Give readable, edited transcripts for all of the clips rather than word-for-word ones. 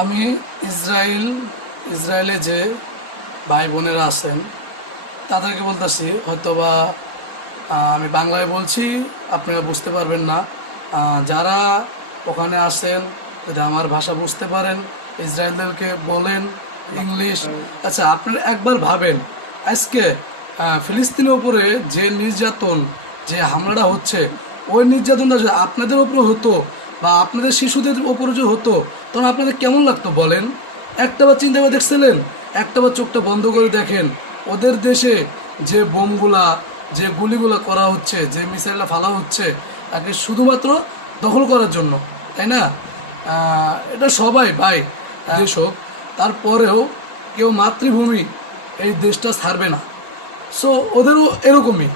আমি ইসরায়েলে যে ভাই বোনেরা আছেন তাদেরকে বলতেছি, হয়তোবা আমি বাংলায় বলছি, আপনারা বুঝতে পারবেন না। যারা ওখানে আছেন যদি আমার ভাষা বুঝতে পারেন, ইসরায়েলদেরকে বলেন ইংলিশ। আচ্ছা, আপনারা একবার ভাবেন, আজকে ফিলিস্তিনের উপরে যে নির্যাতন, যে হামলাটা হচ্ছে, ওই নির্যাতনটা যদি আপনাদের উপরে হতো বা আপনাদের শিশুদের উপরে যদি হতো, তখন আপনাদের কেমন লাগতো বলেন? একটাবার চিন্তা করে দেখছিলেন? একটাবার চোখটা বন্ধ করে দেখেন, ওদের দেশে যে বোমগুলা, যে গুলিগুলা করা হচ্ছে, যে মিসাইলটা ফালা হচ্ছে, তাকে শুধুমাত্র দখল করার জন্য, তাই না? এটা সবাই ভাই দেশ হোক, তারপরেও কেউ মাতৃভূমি এই দেশটা ছাড়বে না। সো ওদেরও এরকমই,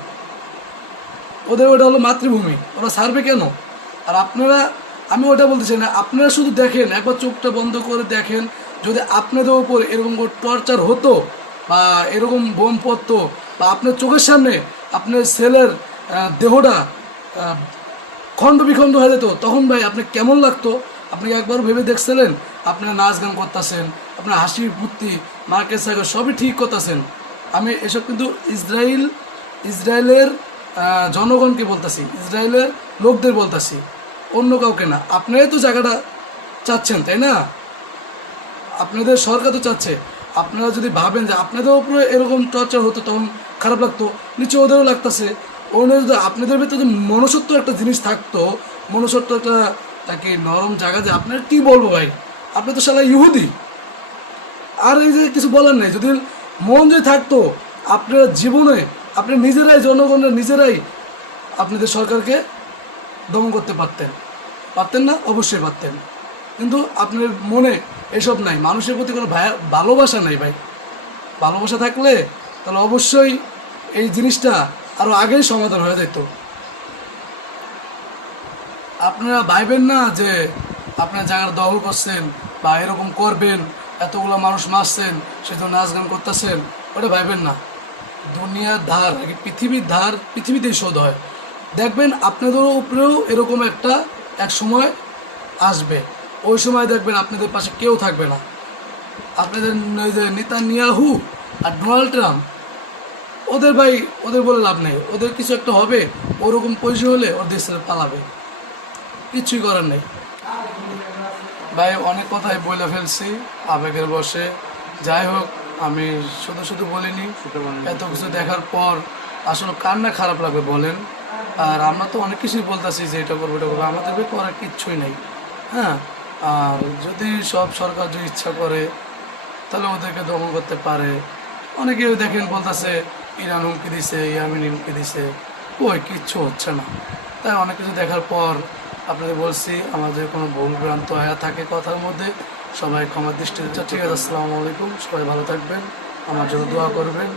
ওদের ওটা হলো মাতৃভূমি, ওরা ছাড়বে কেন? আর আপনারা, আমি ওটা বলতে চাই না, আপনারা শুধু দেখেন, একবার চোখটা বন্ধ করে দেখেন, যদি আপনাদের উপর এরকম টর্চার হতো বা এরকম বোম পড়তো বা আপনার চোখের সামনে আপনার ছেলের দেহটা খণ্ড বিখণ্ড হয়ে যেত, তখন ভাই আপনি কেমন লাগতো? আপনি একবার ভেবে দেখছিলেন? আপনারা নাচ গান করতেছেন, আপনার হাসি ফুর্তি মার্কেট সাইকেল সবই ঠিক করতেছেন। আমি এসব কিন্তু ইসরায়েলের জনগণকে বলতেছি, ইসরায়েলের লোকদের বলতেছি, অন্য কাউকে না। আপনারাই তো জায়গাটা চাচ্ছেন, তাই না? আপনাদের সরকার তো চাচ্ছে। আপনারা যদি ভাবেন যে আপনাদের উপরে এরকম টর্চার হতো, তখন খারাপ লাগতো, নিচে ওদেরও লাগতেছে। ওদের যদি আপনাদের ভিতরে যদি মনুষ্যত্ব একটা জিনিস থাকতো, মনুষ্যত্ব একটা তাকে নরম জায়গা, যে আপনার কি বলবো ভাই, আপনি তো সালা ইহুদি। আর এই যে কিছু বলার নেই, যদি মন যদি থাকতো, আপনার জীবনে আপনি নিজেরাই, জনগণের নিজেরাই আপনাদের সরকারকে দমন করতে পারতেন না? অবশ্যই পারতেন। কিন্তু আপনার মনে এসব নাই, মানুষের প্রতি কোনো ভালোবাসা নাই ভাই। ভালোবাসা থাকলে তাহলে অবশ্যই এই জিনিসটা আরও আগেই সমাধান হয়ে যেত। আপনারা ভাইবেন না যে আপনার জায়গাটা দখল করছেন বা এরকম করবেন, এতগুলো মানুষ মারছেন, সেজন্য নাচ গান করতেছেন, ওটা ভাইবেন না। দুনিয়ার ধার, পৃথিবীতেই শোধ হয়। দেখবেন আপনাদের উপরেও এরকম এক সময় আসবে। ওই সময় দেখবেন আপনাদের পাশে কেউ থাকবে না। আপনাদের ওই যে নেতানিয়াহু আর ডোনাল্ড ট্রাম্প, ওদের বলে লাভ নেই। ওদের কিছু একটা হবে, ওরকম পয়সা হলে ওর দেশ ছেড়ে পালাবে, কিছুই করার নেই ভাই। অনেক কথাই বলে ফেলছি আবেগের বশে। যাই হোক, আমি শুধু বলিনি, এত কিছু দেখার পর আসলে কার না খারাপ লাগবে বলেন? আর আমরা তো অনেক কিছুই বলতেছি যে এটা করবো, আমাদের করার কিচ্ছুই নেই। হ্যাঁ, আর যদি সব সরকার যদি ইচ্ছা করে তাহলে ওদেরকে দমন করতে পারে। অনেকে দেখেন বলতেছে ইরান হুমকি দিছে, ইয়ামিন হুমকি দিছে, কই কিচ্ছু হচ্ছে না। তাই অনেক কিছু দেখার পর আপনাদের বলছি, আমাদের কোনো ভুল ভ্রান্ত হয়ে থাকে কথার মধ্যে, সবাই ক্ষমার দৃষ্টিতে। ঠিক আছে, আসসালামু আলাইকুম, সবাই ভালো থাকবেন, আমার জন্য দোয়া করবেন।